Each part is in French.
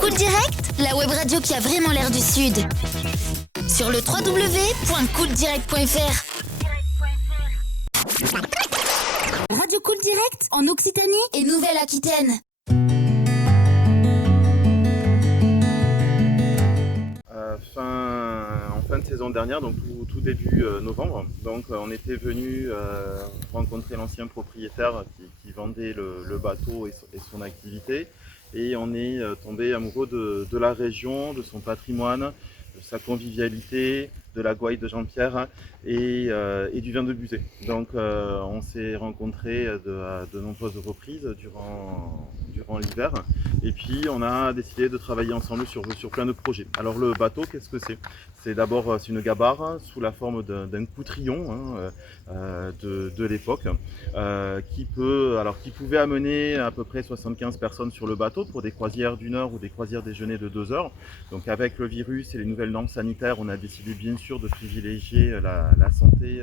Cool Direct, la web radio qui a vraiment l'air du Sud. Sur le www.cooldirect.fr. Radio Cool Direct en Occitanie et Nouvelle-Aquitaine. En fin de saison dernière, donc tout début novembre, donc on était venu rencontrer l'ancien propriétaire qui vendait le bateau et son activité, et on est tombé amoureux de la région, de son patrimoine, de sa convivialité, de la gouaille de Jean-Pierre et du vin de Buzet. Donc on s'est rencontrés de nombreuses reprises durant l'hiver, et puis on a décidé de travailler ensemble sur plein de projets. Alors le bateau, qu'est-ce que c'est? C'est d'abord une gabarre sous la forme d'un coutrillon de l'époque, qui pouvait amener à peu près 75 personnes sur le bateau pour des croisières d'1 heure ou des croisières déjeuner de 2 heures. Donc avec le virus et les nouvelles normes sanitaires, on a décidé bien sûr de privilégier la santé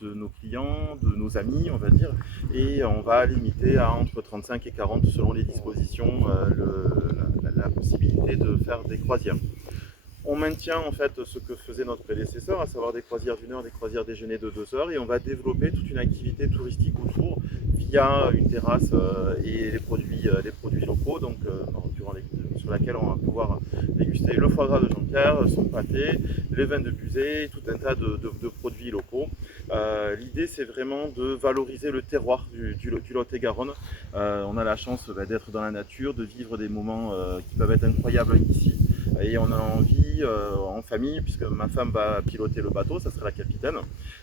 de nos clients, de nos amis, on va dire, et on va limiter à entre 35 et 40 selon les dispositions la possibilité de faire des croisières. On maintient en fait ce que faisait notre prédécesseur, à savoir des croisières d'1 heure, des croisières déjeuner de 2 heures, et on va développer toute une activité touristique autour via une terrasse et les produits locaux, donc sur laquelle on va pouvoir déguster le foie gras de Jean-Pierre, son pâté, les vins de Buzet, tout un tas de produits locaux. L'idée, c'est vraiment de valoriser le terroir du Lot-et-Garonne. On a la chance d'être dans la nature, de vivre des moments qui peuvent être incroyables ici. Et on a envie, en famille, puisque ma femme va piloter le bateau, ça sera la capitaine.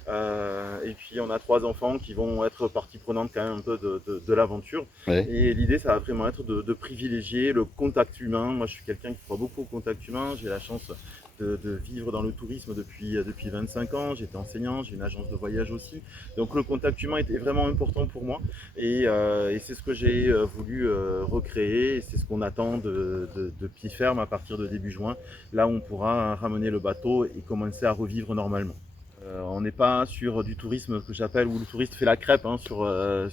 Et puis on a 3 enfants qui vont être partie prenante quand même un peu de l'aventure. Ouais. Et l'idée, ça va vraiment être de privilégier le contact humain. Moi, je suis quelqu'un qui croit beaucoup au contact humain. J'ai la chance de vivre dans le tourisme depuis 25 ans. J'étais enseignant, j'ai une agence de voyage aussi. Donc le contact humain était vraiment important pour moi. Et c'est ce que j'ai voulu recréer. Et c'est ce qu'on attend de pied ferme à partir de début juin, là où on pourra ramener le bateau et commencer à revivre normalement. On n'est pas sur du tourisme que j'appelle où le touriste fait la crêpe sur le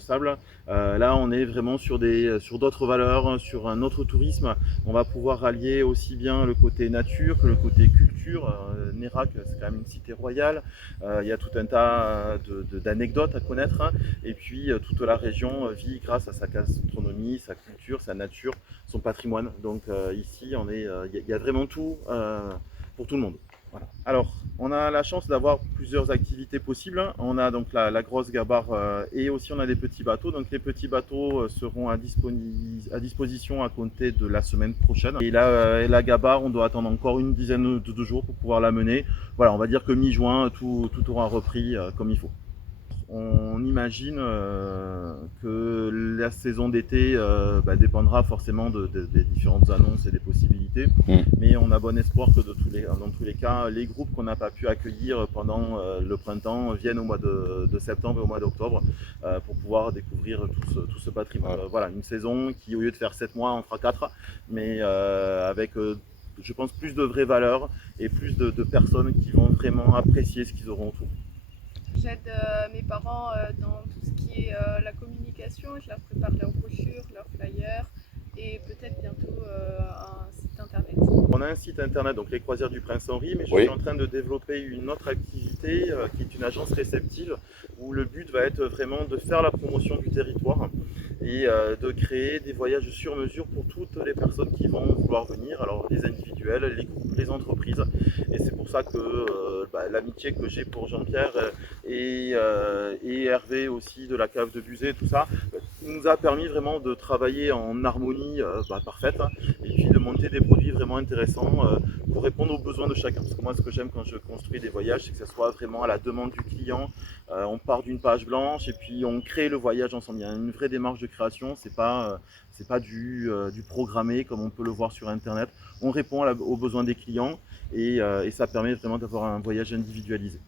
sable. Là, on est vraiment sur d'autres valeurs, sur un autre tourisme. On va pouvoir rallier aussi bien le côté nature que le côté culture. Nérac, c'est quand même une cité royale. Il y a tout un tas d'anecdotes à connaître. Et puis, toute la région vit grâce à sa gastronomie, sa culture, sa nature, son patrimoine. Donc ici, il y a vraiment tout pour tout le monde. Voilà. Alors, on a la chance d'avoir plusieurs activités possibles. On a donc la grosse gabarre et aussi on a des petits bateaux. Donc les petits bateaux seront à disposition à compter de la semaine prochaine. Et là, la gabarre, on doit attendre encore une dizaine de jours pour pouvoir la mener. Voilà, on va dire que mi-juin, tout aura repris comme il faut. On imagine que la saison d'été dépendra forcément des différentes annonces et des possibilités, mais on a bon espoir que dans tous les cas, les groupes qu'on n'a pas pu accueillir pendant le printemps viennent au mois de septembre et au mois d'octobre pour pouvoir découvrir tout ce patrimoine. Voilà, une saison qui, au lieu de faire 7 mois, en fera 4, mais avec je pense plus de vraies valeurs et plus de personnes qui vont vraiment apprécier ce qu'ils auront autour. J'aide mes parents dans tout ce qui est la communication. Je leur prépare leurs brochures, leurs flyers et peut-être bientôt un site internet. On a un site internet, donc les Croisières du Prince Henri, mais je suis en train de développer une autre activité qui est une agence réceptive où le but va être vraiment de faire la promotion du territoire et de créer des voyages sur mesure pour toutes les personnes qui vont vouloir venir, alors les individuels, les groupes, les entreprises. Et c'est pour ça que l'amitié que j'ai pour Jean-Pierre et Hervé aussi de la cave de Buzet, tout ça, nous a permis vraiment de travailler en harmonie parfaite et puis de monter des produits vraiment intéressants pour répondre aux besoins de chacun. Parce que moi, ce que j'aime quand je construis des voyages, c'est que ça soit vraiment à la demande du client. On part d'une page blanche et puis on crée le voyage ensemble. Il y a une vraie démarche de création, c'est pas du programmé comme on peut le voir sur Internet. On répond aux besoins des clients et ça permet vraiment d'avoir un voyage individualisé.